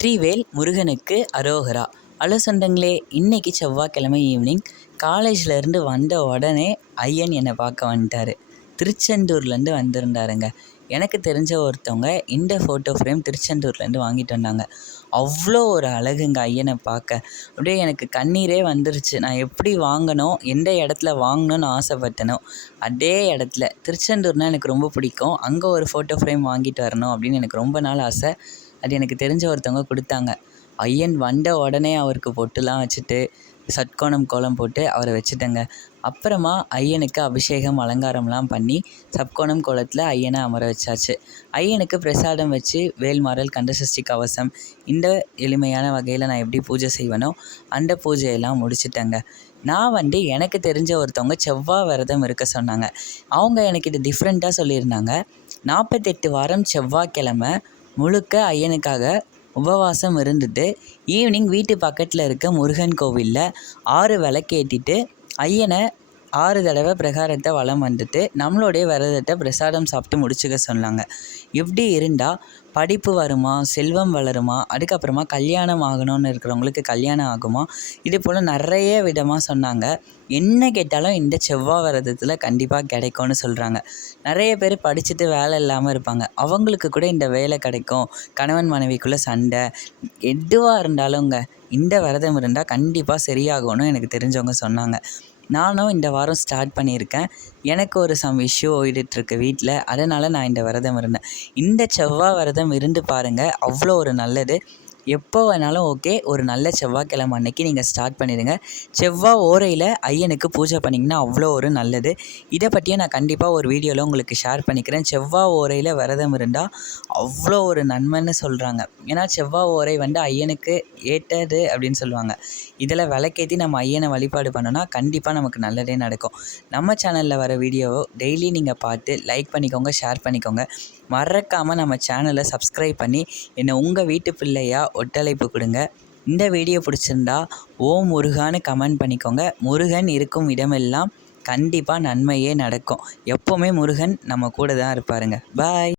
வெற்றிவேல் முருகனுக்கு அரோகரா. ஹலோ சொந்தங்களே, இன்றைக்கி செவ்வாய்க்கிழமை ஈவினிங் காலேஜ்லேருந்து வந்த உடனே ஐயன் என்னை பார்க்க வந்துட்டார். திருச்செந்தூர்லேருந்து வந்திருந்தாருங்க. எனக்கு தெரிஞ்ச ஒருத்தவங்க இந்த ஃபோட்டோ ஃப்ரேம் திருச்செந்தூர்லேருந்து வாங்கிட்டு வந்தாங்க. அவ்வளோ ஒரு அழகுங்க ஐயனை பார்க்க. அப்படியே எனக்கு கண்ணீரே வந்துருச்சு. நான் எப்படி வாங்கணும், எந்த இடத்துல வாங்கணும்னு ஆசைப்பட்டனோ அதே இடத்துல, திருச்செந்தூர்னால் எனக்கு ரொம்ப பிடிக்கும், அங்கே ஒரு ஃபோட்டோ ஃப்ரேம் வாங்கிட்டு வரணும் அப்படின்னு எனக்கு ரொம்ப நாள் ஆசை. அது எனக்கு தெரிஞ்ச ஒருத்தவங்க கொடுத்தாங்க. ஐயன் வந்த உடனே அவருக்கு பொட்டுலாம் வச்சுட்டு சட்கோணம் கோலம் போட்டு அவரை வச்சுட்டேங்க. அப்புறமா ஐயனுக்கு அபிஷேகம் அலங்காரம்லாம் பண்ணி சப்கோணம் கோலத்தில் ஐயனை அமர வச்சாச்சு. ஐயனுக்கு பிரசாதம் வச்சு வேல்மாறல் கந்தசஷ்டி கவசம் இந்த எளிமையான வகையில் நான் எப்படி பூஜை செய்வேனோ அந்த பூஜையெல்லாம் முடிச்சுட்டேங்க. நான் எனக்கு தெரிஞ்ச ஒருத்தவங்க செவ்வாய் விரதம் இருக்க சொன்னாங்க. அவங்க எனக்கு இது டிஃப்ரெண்ட்டாக சொல்லியிருந்தாங்க. 48 வாரம் செவ்வாய்க்கிழமை முழுக்க ஐயனுக்காக உபவாசம் இருந்துட்டு ஈவினிங் வீட்டு பக்கத்தில் இருக்க முருகன் கோவிலில் 6 விளக்கேற்றிட்டு ஐயனை 6 தடவை பிரகாரத்தை வலம் வந்துட்டு நம்மளுடைய விரதத்தை பிரசாதம் சாப்பிட்டு முடிச்சுக்க சொன்னாங்க. இப்படி இருந்தால் படிப்பு வருமா, செல்வம் வளருமா, அதுக்கப்புறமா கல்யாணம் ஆகணும்னு இருக்கிறவங்களுக்கு கல்யாணம் ஆகுமா, இது போல் நிறைய விதமாக சொன்னாங்க. என்ன கேட்டாலும் இந்த செவ்வாய் விரதத்தில் கண்டிப்பாக கிடைக்கும்னு சொல்கிறாங்க. நிறைய பேர் படிச்சுட்டு வேலை இல்லாமல் இருப்பாங்க, அவங்களுக்கு கூட இந்த வேலை கிடைக்கும். கணவன் மனைவிக்குள்ளே சண்டை எதுவாக இருந்தாலுங்க இந்த விரதம் இருந்தால் கண்டிப்பாக சரியாகும்னு எனக்கு தெரிஞ்சவங்க சொன்னாங்க. நானும் இந்த வாரம் ஸ்டார்ட் பண்ணியிருக்கேன். எனக்கு ஒரு இஷ்யூ ஓடிட்டுருக்கு வீட்டில், அதனால் நான் இந்த விரதம் இருந்தேன். இந்த செவ்வாய் விரதம் இருந்து பாருங்கள், அவ்வளோ ஒரு நல்லது. எப்போ வேணாலும் ஓகே, ஒரு நல்ல செவ்வாய்க்கிழமை அன்னைக்கு நீங்கள் ஸ்டார்ட் பண்ணிடுங்க. செவ்வாய் ஓரையில் ஐயனுக்கு பூஜை பண்ணிங்கன்னா அவ்வளோ ஒரு நல்லது. இதை பற்றியும் நான் கண்டிப்பாக ஒரு வீடியோவில் உங்களுக்கு ஷேர் பண்ணிக்கிறேன். செவ்வாய் ஓரையில் விரதம் இருந்தால் அவ்வளோ ஒரு நன்மைன்னு சொல்கிறாங்க. ஏன்னா செவ்வாய் ஓரை ஐயனுக்கு ஏற்றது அப்படின்னு சொல்லுவாங்க. இதில் விளக்கேற்றி நம்ம ஐயனை வழிபாடு பண்ணோன்னா கண்டிப்பாக நமக்கு நல்லதே நடக்கும். நம்ம சேனலில் வர வீடியோவை டெய்லி நீங்கள் பார்த்து லைக் பண்ணிக்கோங்க, ஷேர் பண்ணிக்கோங்க. மறக்காமல் நம்ம சேனலை சப்ஸ்கிரைப் பண்ணி என்னை உங்கள் வீட்டு பிள்ளையாக ஒட்டழைப்பு கொடுங்க. இந்த வீடியோ பிடிச்சிருந்தா ஓம் முருகான்னு கமெண்ட் பண்ணிக்கோங்க. முருகன் இருக்கும் இடமெல்லாம் கண்டிப்பாக நன்மையே நடக்கும். எப்போவுமே முருகன் நம்ம கூட தான் இருப்பாருங்க. பாய்.